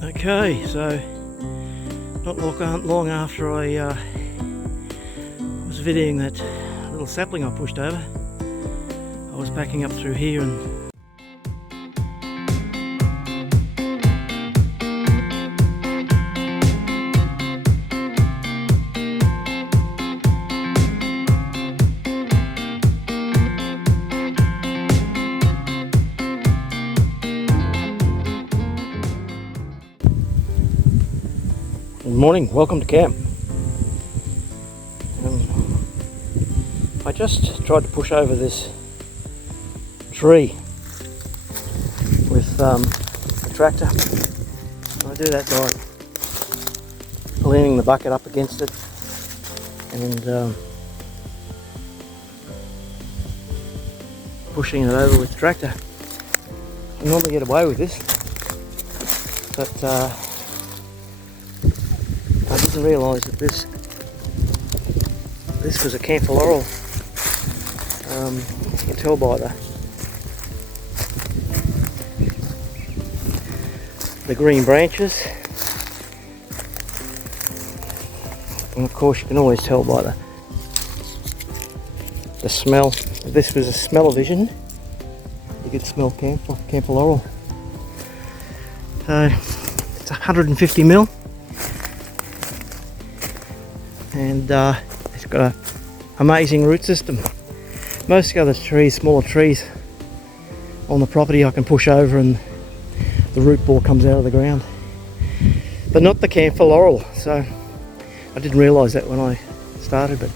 Okay, so not long after I was videoing that little sapling I pushed over, I was backing up through here and good morning, welcome to camp. I just tried to push over this tree with a tractor. I do that by leaning the bucket up against it and pushing it over with the tractor. I normally get away with this, but I didn't realise that this was a camphor laurel. You can tell by the green branches, and of course you can always tell by the smell. If this was a smell-o-vision, you could smell camphor laurel. So it's 150 mil. And it's got an amazing root system. Most of the other trees, smaller trees on the property, I can push over and the root ball comes out of the ground, but not the camphor laurel. So I didn't realise that when I started, but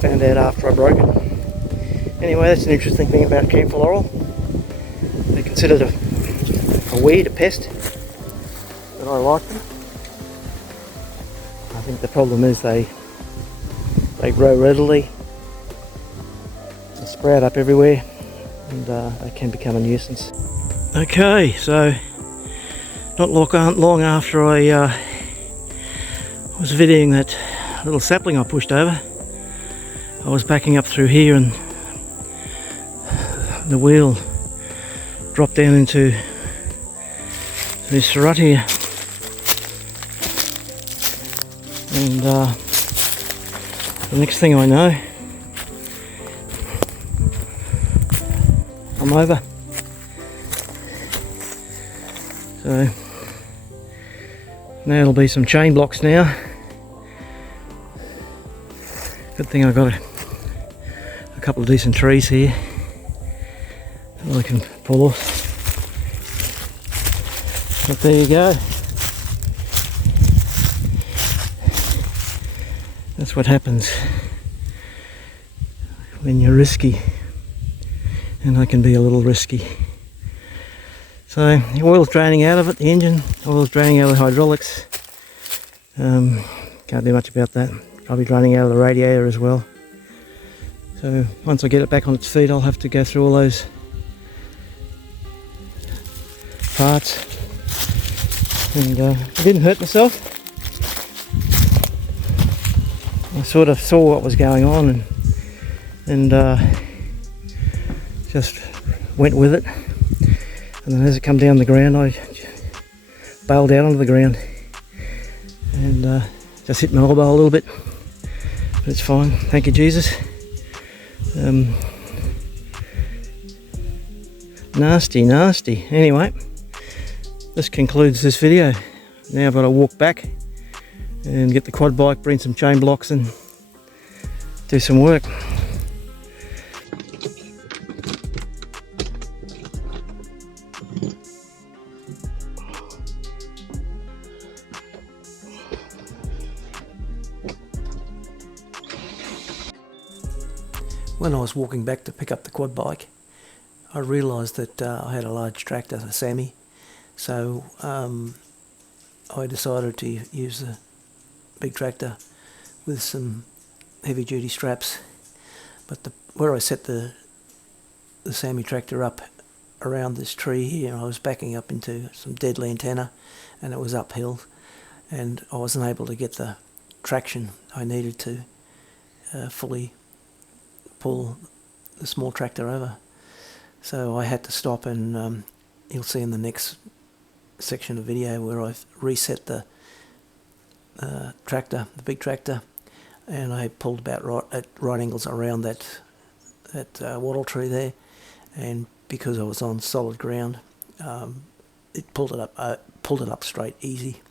found out after I broke it. Anyway, that's an interesting thing about camphor laurel. They're considered a weed, a pest, but I like them. I think the problem is they grow readily, they sprout up everywhere, and they can become a nuisance. Okay, so not long after I was videoing that little sapling I pushed over, I was backing up through here and the wheel dropped down into this rut here. And the next thing I know, I'm over. So now it'll be some chain blocks now. Good thing I got a couple of decent trees here that I can pull off. But there you go. That's what happens when you're risky, and I can be a little risky. So the oil's draining out of it, the engine, oil's draining out of the hydraulics. Can't do much about that. Probably draining out of the radiator as well. So once I get it back on its feet, I'll have to go through all those parts. And I didn't hurt myself. I sort of saw what was going on and just went with it. And then as it come down the ground, I bailed out onto the ground and just hit my elbow a little bit. But it's fine. Thank you, Jesus. Nasty. Anyway, this concludes this video. Now I've got to walk back and get the quad bike, bring some chain blocks and do some work. When I was walking back to pick up the quad bike, I realised that I had a large tractor, a Sammy, so I decided to use the big tractor with some heavy duty straps. But where I set the Sammy tractor up around this tree here, I was backing up into some dead lantana and it was uphill, and I wasn't able to get the traction I needed to fully pull the small tractor over. So I had to stop, and you'll see in the next section of video where I've reset the tractor, the big tractor, and I pulled about at right angles around that wattle tree there, and because I was on solid ground, it pulled it up straight, easy.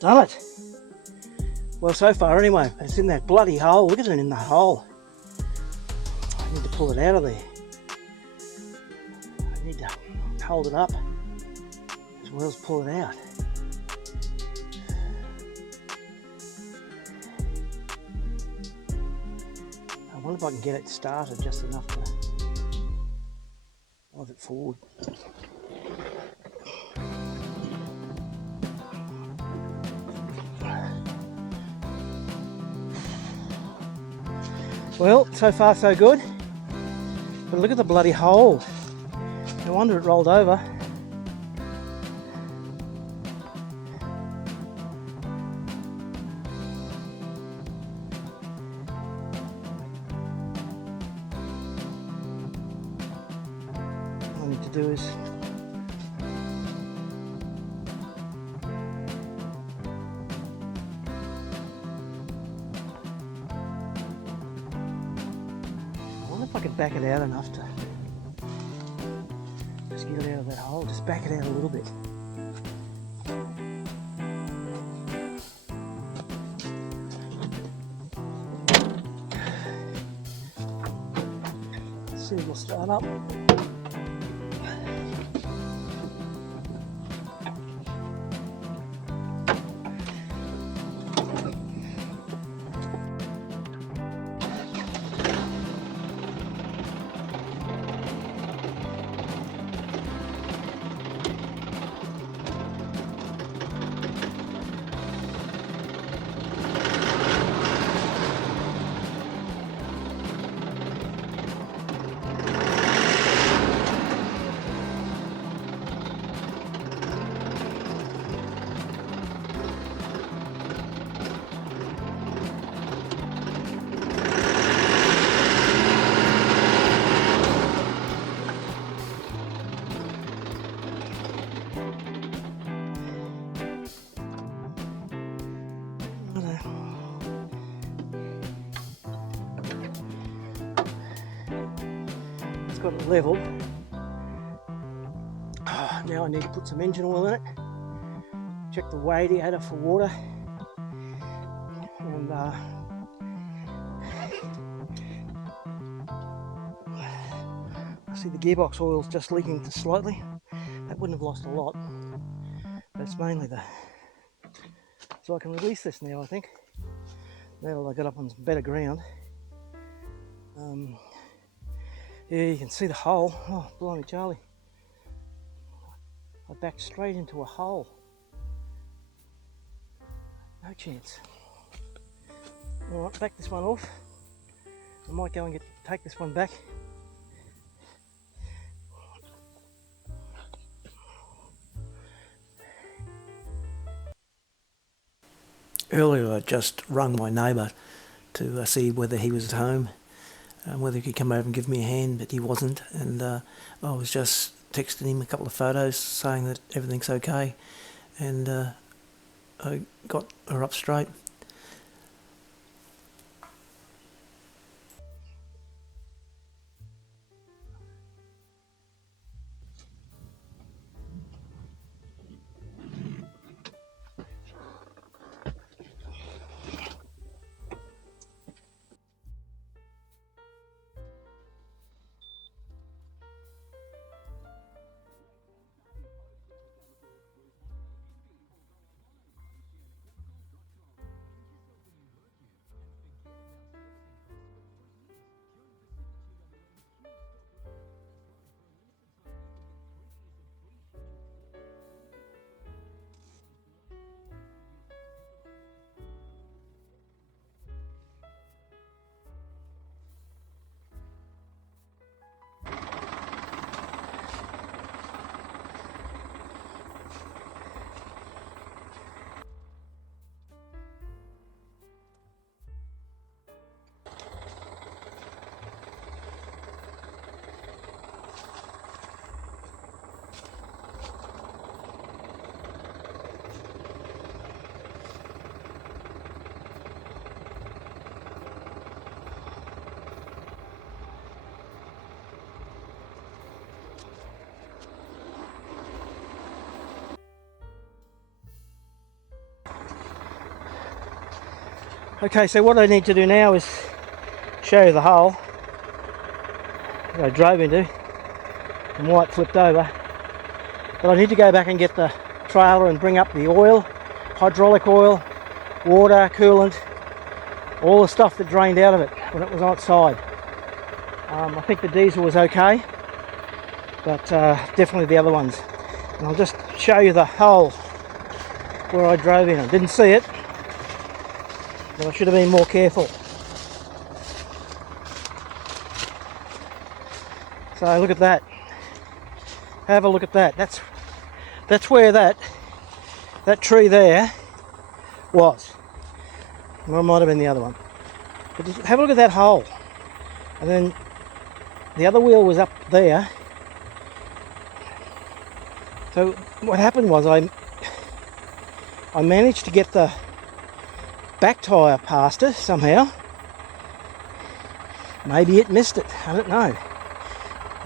Done it. Well, so far anyway, it's in that bloody hole. Look at it in that hole. I need to pull it out of there. I need to hold it up as well as pull it out. I wonder if I can get it started just enough to drive it forward. Well, so far so good, but look at the bloody hole. No wonder it rolled over. All I need to do is if I could back it out enough to just get it out of that hole, just back it out a little bit. Let's see if it'll start up. Got it level. Now I need to put some engine oil in it, check the radiator for water, and I see the gearbox oil's just leaking just slightly. That wouldn't have lost a lot, but it's mainly so I can release this now, I think, now that I got up on some better ground. Yeah, you can see the hole. Oh, blimey Charlie. I backed straight into a hole. No chance. Alright, back this one off. I might go and take this one back. Earlier I just rung my neighbour to see whether he was at home. Whether he could come over and give me a hand, but he wasn't, and I was just texting him a couple of photos saying that everything's okay, and I got her up straight. Okay, so what I need to do now is show you the hole that I drove into and why it flipped over. But I need to go back and get the trailer and bring up the oil, hydraulic oil, water, coolant, all the stuff that drained out of it when it was outside. I think the diesel was okay, but definitely the other ones. And I'll just show you the hole where I drove in. I didn't see it, but I should have been more careful. So look at that. Have a look at that. That's where that tree there was. Or it might have been the other one. But just have a look at that hole. And then the other wheel was up there. So what happened was I managed to get the back tyre past it somehow. Maybe it missed it, I don't know.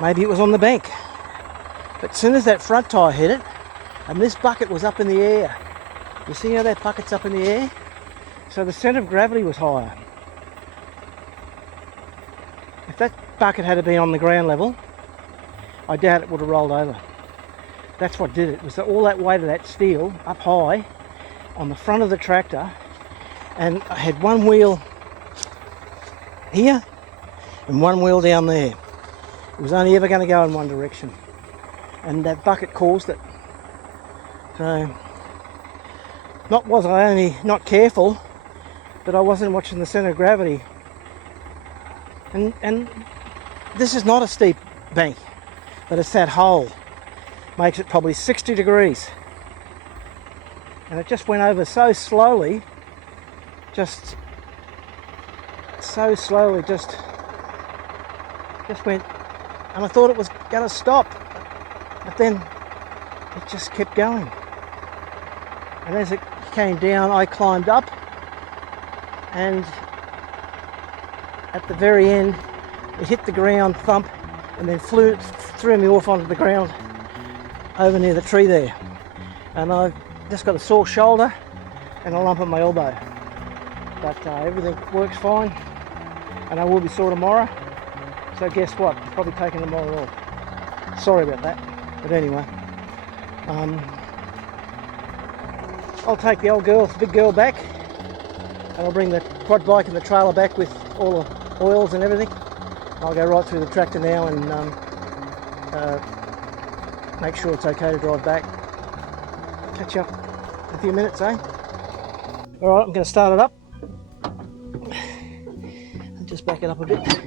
Maybe it was on the bank. But as soon as that front tyre hit it, and this bucket was up in the air. You see how that bucket's up in the air? So the centre of gravity was higher. If that bucket had been on the ground level, I doubt it would have rolled over. That's what did it. It was all that weight of that steel up high on the front of the tractor, and I had one wheel here and one wheel down there. It was only ever going to go in one direction, and that bucket caused it. So not was I only not careful, but I wasn't watching the centre of gravity. And this is not a steep bank, but it's that hole. Makes it probably 60 degrees. And it just went over so slowly, just went, and I thought it was going to stop, but then it just kept going. And as it came down, I climbed up, and at the very end, it hit the ground, thump, and then threw me off onto the ground over near the tree there. And I've just got a sore shoulder and a lump on my elbow. But everything works fine, and I will be sore tomorrow. So guess what? I'm probably taking tomorrow off. Sorry about that. But anyway, I'll take the old girl, the big girl back, and I'll bring the quad bike and the trailer back with all the oils and everything. I'll go right through the tractor now and make sure it's okay to drive back. Catch you up in a few minutes, eh? Alright, I'm going to start it up. And just back it up a bit.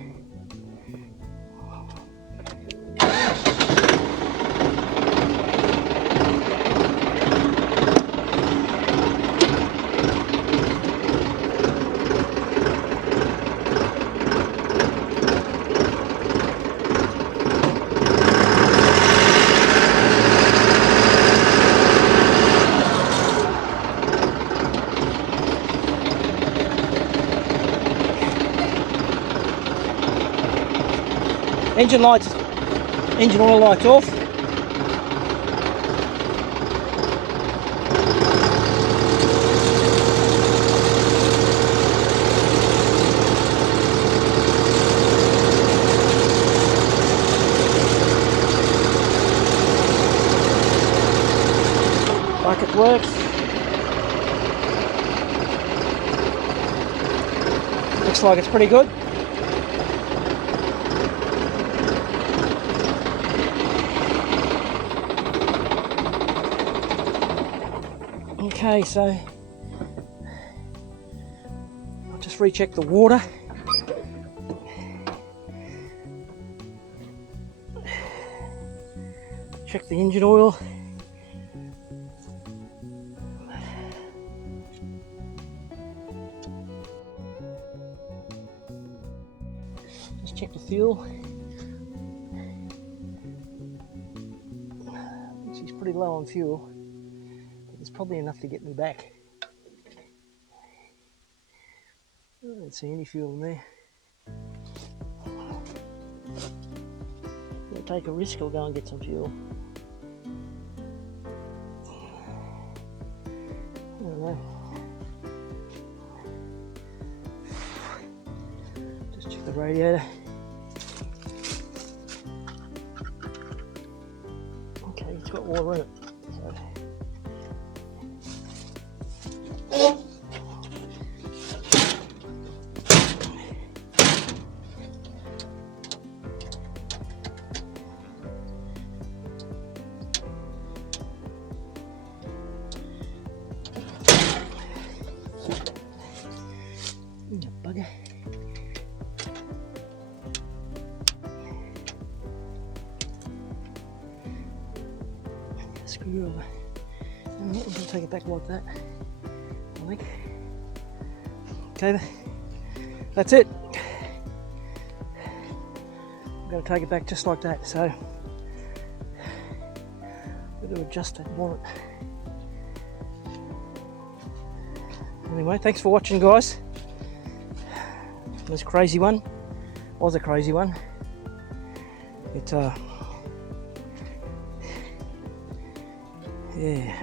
Engine lights, engine oil lights off. Bucket works. Looks like it's pretty good. Okay, so I'll just recheck the water. Check the engine oil. Just check the fuel. She's pretty low on fuel. It's probably enough to get me back. I don't see any fuel in there. I'll take a risk or go and get some fuel. I don't know. Just check the radiator. Okay, it's got water in it. So. Bugger. Screw over. Alright, we'll take it back like that, I think. Okay, that's it. I'm going to take it back just like that, so I'm going to adjust that bonnet. Anyway, thanks for watching, guys. This crazy one was a crazy one. It yeah,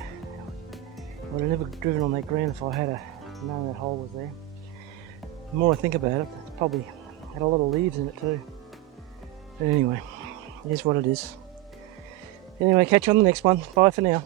I would have never driven on that ground if I had known that hole was there. The more I think about it, it's probably had a lot of leaves in it too. But anyway, here's what it is. Anyway, catch you on the next one. Bye for now.